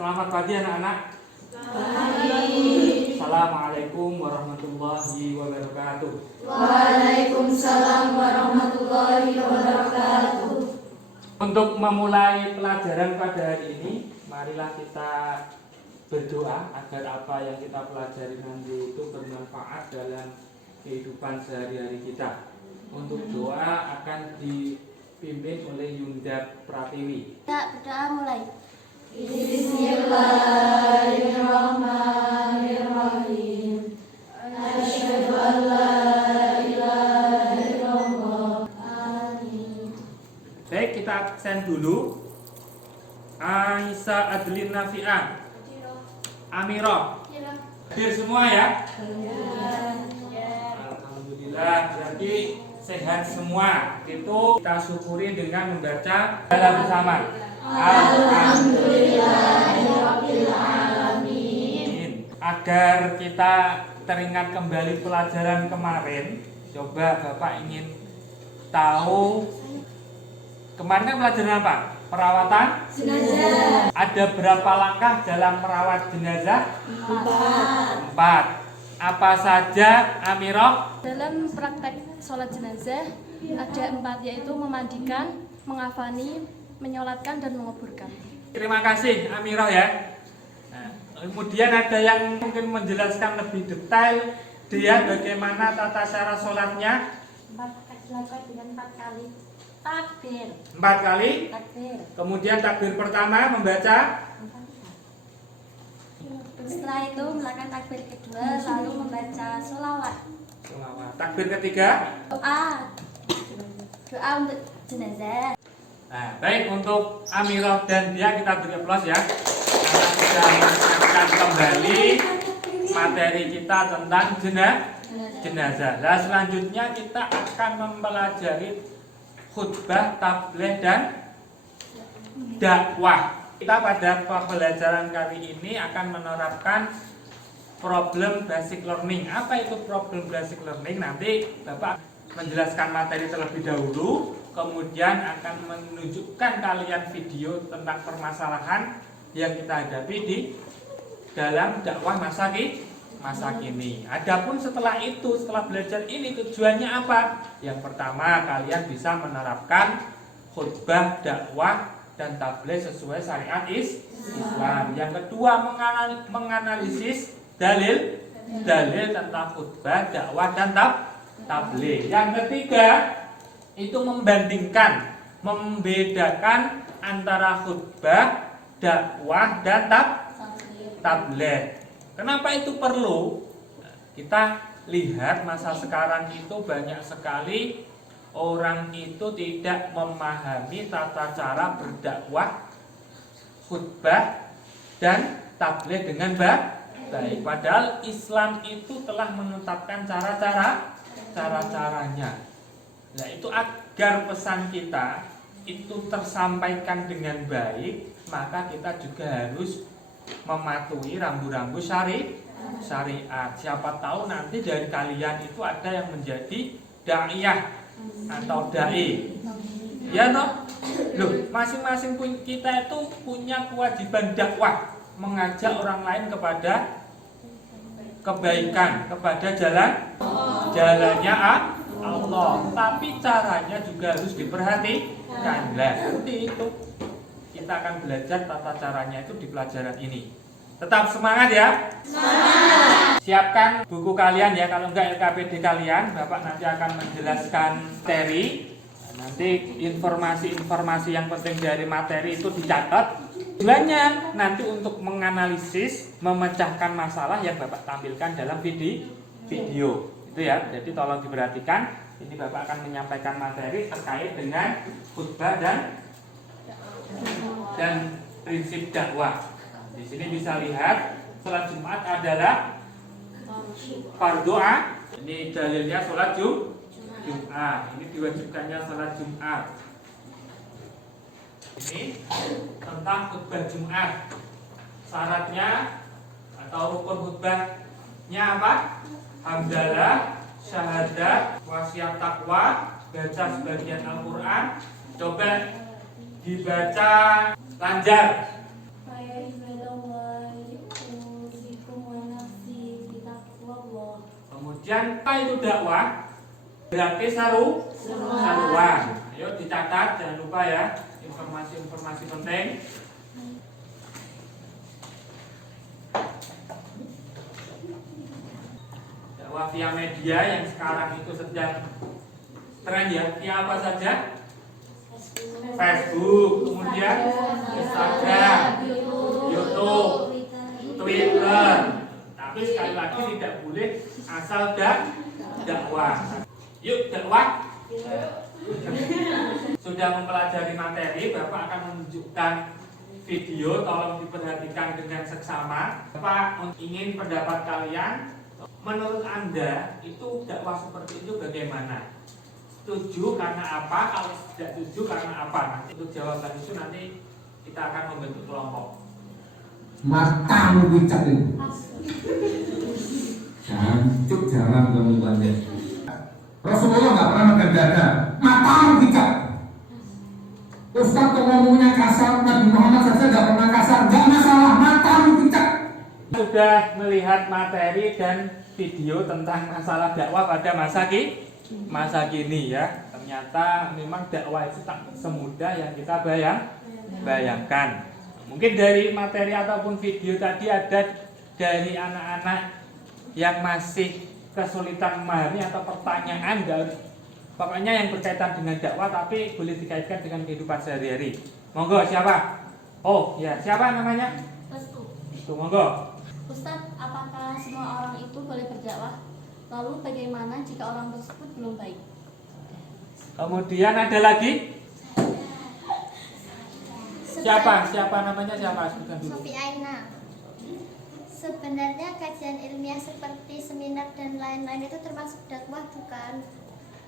Selamat pagi anak-anak. Assalamualaikum warahmatullahi wabarakatuh. Waalaikumsalam warahmatullahi wabarakatuh. Untuk memulai pelajaran pada hari ini, marilah kita berdoa agar apa yang kita pelajari nanti itu bermanfaat dalam kehidupan sehari-hari kita. Untuk doa akan dipimpin oleh Yunda Pratiwi. Kita berdoa mulai. Bismillahirrahmanirrahim. Asyhadu an la ilaha illallah. Amin. Baik, kita absen dulu. Aisyah Adlin Nafi'ah, Amirah, hadir semua ya? Alhamdulillah, berarti sehat semua. Itu kita syukuri dengan membaca dalam bersama. Alhamdulillahirrabbilalamin. Agar kita teringat kembali pelajaran kemarin, coba Bapak ingin tahu kemarin kan pelajaran apa? Perawatan Jenazah. Ada berapa langkah dalam merawat jenazah? 4. Apa saja, Amirah? Dalam praktek sholat jenazah ada 4, yaitu memandikan, mengafani, menyolatkan, dan menguburkan. Terima kasih, Amirah ya. Nah, kemudian ada yang mungkin menjelaskan lebih detail dia bagaimana tata cara sholatnya? 4 kali takbir. 4 kali. Takbir. Kemudian takbir pertama membaca. Setelah itu melakukan takbir kedua, lalu membaca sholawat. Takbir ketiga. Doa untuk jenazah. Nah, baik, untuk Amirah dan dia kita beri aplaus ya. Karena sudah menyiapkan kembali materi kita tentang jenazah. Nah, selanjutnya kita akan mempelajari khutbah, tabligh, dan dakwah. Kita pada pembelajaran kali ini akan menerapkan problem basic learning. Apa itu problem basic learning? Nanti Bapak menjelaskan materi terlebih dahulu, kemudian akan menunjukkan kalian video tentang permasalahan yang kita hadapi di dalam dakwah masa kini. Adapun setelah itu, setelah belajar ini tujuannya apa? Yang pertama, kalian bisa menerapkan khutbah, dakwah, dan tabligh sesuai syariat Islam. Yang kedua, menganalisis dalil tentang khutbah, dakwah, dan tabligh. Yang ketiga, itu membandingkan, membedakan antara khutbah, dakwah, dan tabligh. Kenapa itu perlu? Kita lihat masa sekarang itu banyak sekali orang itu tidak memahami tata cara berdakwah, khutbah, dan tabligh dengan baik. Padahal Islam itu telah menetapkan cara-caranya. Nah, itu agar pesan kita itu tersampaikan dengan baik, maka kita juga harus mematuhi rambu-rambu syariat. Siapa tahu nanti dari kalian itu ada yang menjadi da'iyah atau da'i. Ya toh? Loh, masing-masing kita itu punya kewajiban dakwah, mengajak orang lain kepada kebaikan, kepada jalannya Allah. Tapi caranya juga harus diperhatikan. Nanti itu kita akan belajar tata caranya itu di pelajaran ini. Tetap semangat ya. Semangat. Siapkan buku kalian ya, kalau enggak LKPD kalian. Bapak nanti akan menjelaskan materi. Nanti informasi-informasi yang penting dari materi itu dicatat. Tujuannya nanti untuk menganalisis, memecahkan masalah yang Bapak tampilkan dalam video. Itu ya. Jadi tolong diperhatikan. Ini Bapak akan menyampaikan materi terkait dengan khutbah dan prinsip dakwah. Di sini bisa lihat salat Jumat adalah fardhu ain. Ini dalilnya salat Jumat. Ini diwajibkannya salat Jumat. Ini tentang khutbah Jumat. Syaratnya atau rukun khutbahnya apa? Hamdalah, syahadat, wasiat takwa, baca sebagian Al-Quran. Coba dibaca lancar. Kemudian apa itu dakwah? Berarti seruan. Ayo dicatat, jangan lupa ya informasi-informasi penting. Dakwah via media yang sekarang itu sedang tren ya. Via apa saja? Facebook, kemudian Instagram, YouTube, Twitter. Tapi sekali lagi tidak boleh asal dakwah. Yuk dakwah. Sudah mempelajari materi, Bapak akan menunjukkan video, tolong diperhatikan dengan seksama. Bapak ingin pendapat kalian, menurut Anda itu dakwah seperti itu bagaimana? Setuju karena apa? Kalau tidak setuju karena apa? Nanti untuk jawaban itu nanti kita akan membentuk kelompok. Matamu bicara jancuk jalan kemudiannya. Rasulullah nggak pernah makan dada. Matamu bicara. Ustaz kok ngomongnya kasar, Nabi Muhammad saja nggak pernah kasar. Nggak masalah, matamu bicara. Sudah melihat materi dan video tentang masalah dakwah pada masa kini ya. Ternyata memang dakwah itu tak semudah yang kita bayangkan. Mungkin dari materi ataupun video tadi ada dari anak-anak yang masih kesulitan memahami atau pertanyaan pokoknya yang berkaitan dengan dakwah tapi boleh dikaitkan dengan kehidupan sehari-hari. Monggo siapa? Oh ya, siapa namanya? Restu. Tuh monggo. Ustadz, apakah semua orang itu boleh berdakwah? Lalu bagaimana jika orang tersebut belum baik? Kemudian ada lagi? Siapa namanya siapa? Sebutkan dulu. Sofi Aina. Sebenarnya kajian ilmiah seperti seminar dan lain-lain itu termasuk dakwah bukan?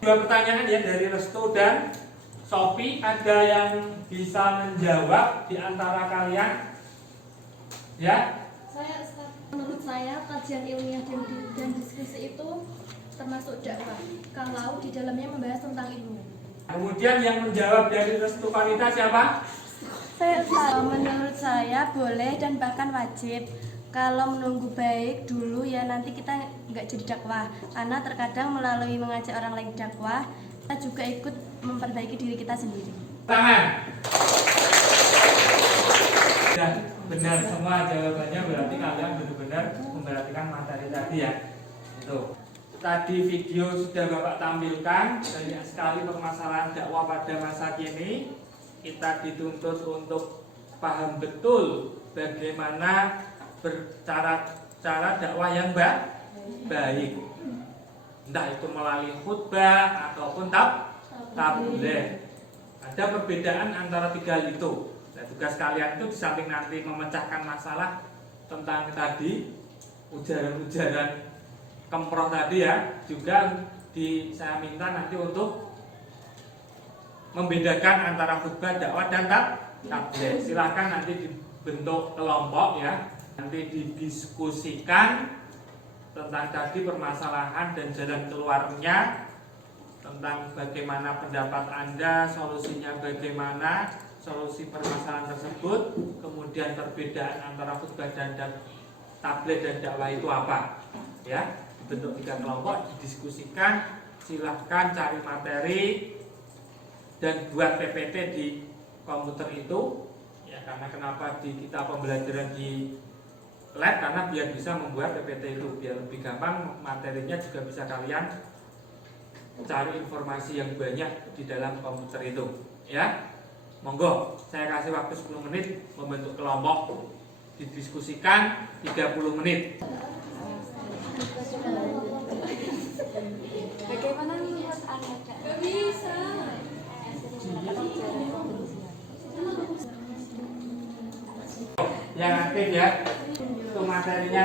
Dua pertanyaan ya dari Restu dan Sofi. Ada yang bisa menjawab di antara kalian? Ya? Menurut saya kajian ilmiah dan diskusi itu termasuk dakwah kalau di dalamnya membahas tentang ilmu. Kemudian yang menjawab dari Restu Wanita siapa? Menurut saya boleh dan bahkan wajib. Kalau menunggu baik dulu ya nanti kita nggak jadi dakwah. Karena terkadang melalui mengajak orang lain dakwah, kita juga ikut memperbaiki diri kita sendiri. Tangan. Ya, benar semua jawabannya, berarti kalian benar-benar memperhatikan materi tadi ya. Itu. Tadi video sudah Bapak tampilkan, banyak sekali permasalahan dakwah pada masa kini. Kita dituntut untuk paham betul bagaimana cara dakwah yang baik. Entah itu melalui khutbah ataupun tabligh. Ada perbedaan antara tiga itu. Nah, tugas kalian itu di samping nanti memecahkan masalah tentang tadi ujaran-ujaran kemproh tadi ya, juga saya minta nanti untuk membedakan antara khutbah, dakwah dan tabligh. Silahkan nanti dibentuk kelompok ya, nanti didiskusikan tentang tadi permasalahan dan jalan keluarnya, tentang bagaimana pendapat Anda, solusinya bagaimana, solusi permasalahan tersebut, kemudian perbedaan antara khutbah dan tabligh dan dakwah itu apa ya. Dibentuk 3 kelompok, didiskusikan. Silahkan cari materi dan buat PPT di komputer itu ya, karena kenapa kita pembelajaran di lab, karena biar bisa membuat PPT itu biar lebih gampang, materinya juga bisa kalian cari informasi yang banyak di dalam komputer itu ya. Monggo, saya kasih waktu 10 menit membentuk kelompok, didiskusikan 30 menit. Bagaimana menurut Anda? Gak bisa. Yang aktif ya, itu materinya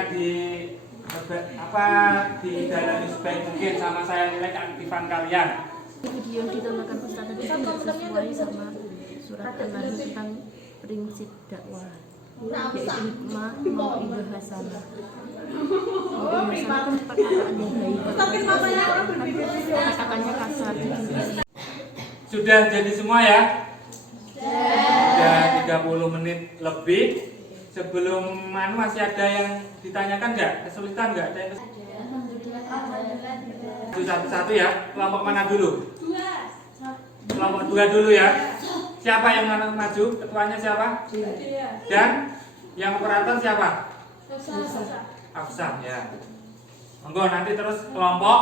didalami sebaik mungkin, sama saya nilai keaktifan kalian. Video yang ditambahkan Ustaz tadi itu nggak sesuai sama surat An-Nahl tentang prinsip dakwah, yaitu hikmah mau'izah hasanah. Mau'izah hasanah kan perkataan yang baik. Kata-katanya kasar. Sudah jadi semua ya? Sudah 30 menit lebih. Sebelum masih ada yang ditanyakan nggak? Kesulitan nggak? Ada yang Alhamdulillah. Itu satu-satu ya. Kelompok mana dulu? Kelompok 2 dulu ya. Siapa yang maju? Ketuanya siapa? Dan yang operator siapa? Afsah ya. Monggo nanti terus kelompok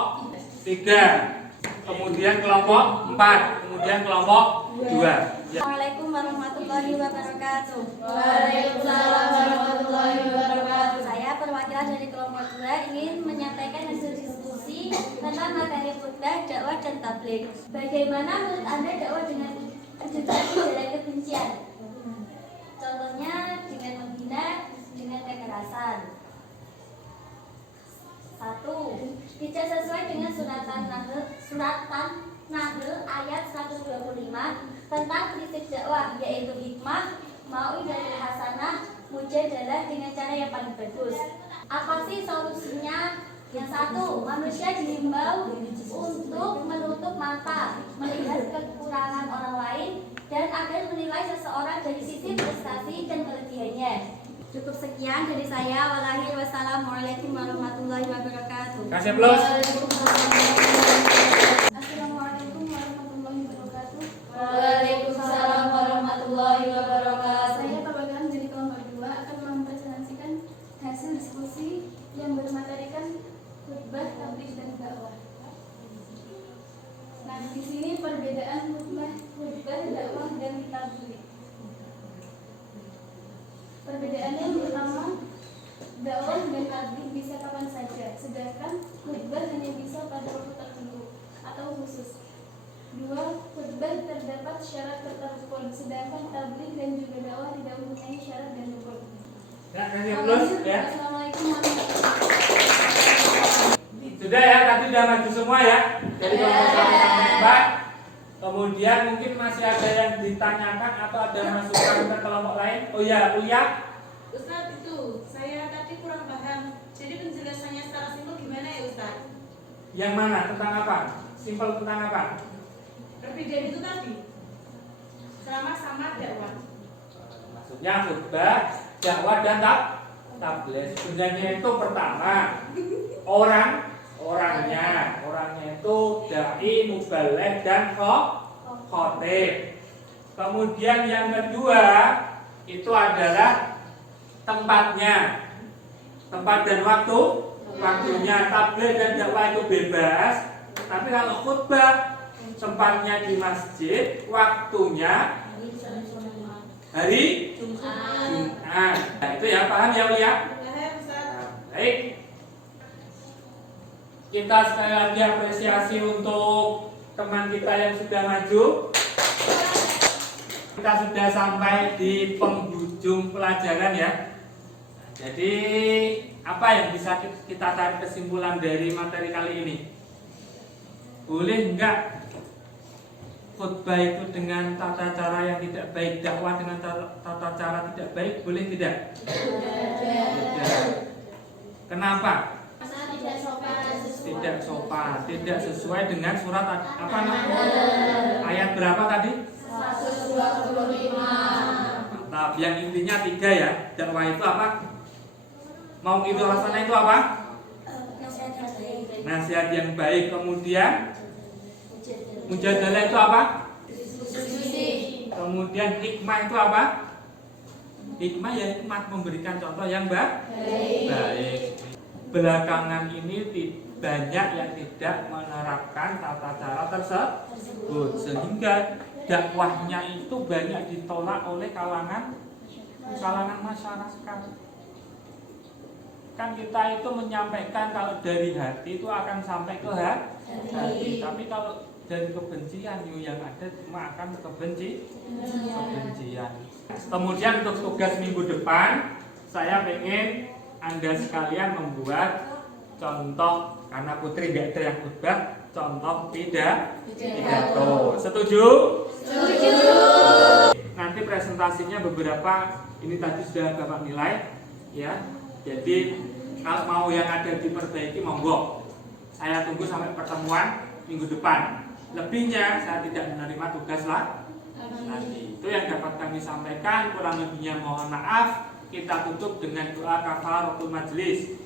3. Kemudian kelompok 4, kemudian kelompok 2. Ya. Assalamualaikum warahmatullahi wabarakatuh. Waalaikumsalam warahmatullahi wabarakatuh. Saya perwakilan dari kelompok 2 ingin menyampaikan hasil diskusi tentang materi khutbah, dakwah dan tabligh. Bagaimana menurut Anda dakwah dengan ujaran kebencian? Contohnya dengan menghina, dengan kekerasan. 1. Tidak sesuai dengan suratan Nahl ayat 125 tentang prinsip dakwah, yaitu hikmah, mau'izatul hasanah, mujadalah dengan cara yang paling bagus. Apa sih solusinya? Yang 1, manusia dihimbau untuk menutup mata melihat kekurangan orang lain dan agar menilai seseorang dari sisi prestasi dan kelebihannya. Cukup sekian dari saya. Wassalamualaikum warahmatullahi wabarakatuh. Kasih plus. Assalamualaikum warahmatullahi wabarakatuh. Waalaikumsalam warahmatullahi wabarakatuh. Saya perwakilan dari kelompok 2 akan mempresentasikan hasil diskusi yang bermaterikan khutbah, tabligh dan dakwah. Nah, di sini perbedaan khutbah, dakwah dan tabligh. Perbedaannya yang pertama, dakwah dan tabligh bisa kapan saja, sedangkan khutbah hanya bisa pada waktu tertentu atau khusus. 2. Khutbah terdapat syarat tertentu, sedangkan tabligh dan juga dakwah tidak mempunyai syarat dan rukun. Ya, kasih plus ya. Assalamualaikum warahmatullahi wabarakatuh. Sudah ya, tadi udah maju semua ya. Jadi kelompok 1 sampai 4. Kemudian mungkin masih ada yang ditanyakan atau ada masukan ke kelompok lain. Oh ya, Uya. Ustadz, itu saya tadi kurang paham. Jadi penjelasannya secara simpel gimana ya Ustadz? Yang mana? Tentang apa? Simpel tentang apa? Perbedaan itu tadi sama-sama dakwah. Maksudnya khutbah, dakwah dan tabligh. Sebenarnya itu pertama orangnya itu dai, mubaligh dan khotib. Kemudian yang kedua itu adalah tempatnya, tempat dan waktunya. Tabligh dan dakwah itu bebas, tapi kalau khutbah tempatnya di masjid, waktunya hari Jumat. Nah, itu ya, paham ya Uya? Paham Ustadz? Nah, baik. Kita sekali lagi apresiasi untuk teman kita yang sudah maju. Kita sudah sampai di penghujung pelajaran ya. Jadi apa yang bisa kita tarik kesimpulan dari materi kali ini? Boleh enggak khutbah itu dengan tata cara yang tidak baik, dakwah dengan tata cara tidak baik, boleh tidak? Tidak. Kenapa? Tidak sopan. Tidak sopan, tidak sesuai dengan surat apa namanya? Ayat berapa tadi? 125. Mantap. Yang intinya 3 ya. Dakwah itu apa? Mau itu rasanya itu apa? Nasihat yang baik. Kemudian mujadalah itu apa? Kemudian hikmah itu apa? Hikmah ya hikmah memberikan contoh yang baik. Belakangan ini banyak yang tidak menerapkan tata cara tersebut, sehingga dakwahnya itu banyak ditolak oleh kalangan masyarakat. Kan kita itu menyampaikan kalau dari hati itu akan sampai ke hati, tapi kalau dari kebencian yang ada cuma akan kebencian. Kemudian untuk tugas minggu depan, saya pengen Anda sekalian membuat contoh, karena Putri nggak ada yang khutbah, contoh pidato. Setuju? Setuju. Nanti presentasinya beberapa ini tadi sudah Bapak nilai ya. Jadi kalau mau yang ada diperbaiki monggo. Saya tunggu sampai pertemuan minggu depan. Lebihnya saya tidak menerima tugas lagi. Itu yang dapat kami sampaikan. Kurang lebihnya mohon maaf. Kita tutup dengan doa kafaratul majlis.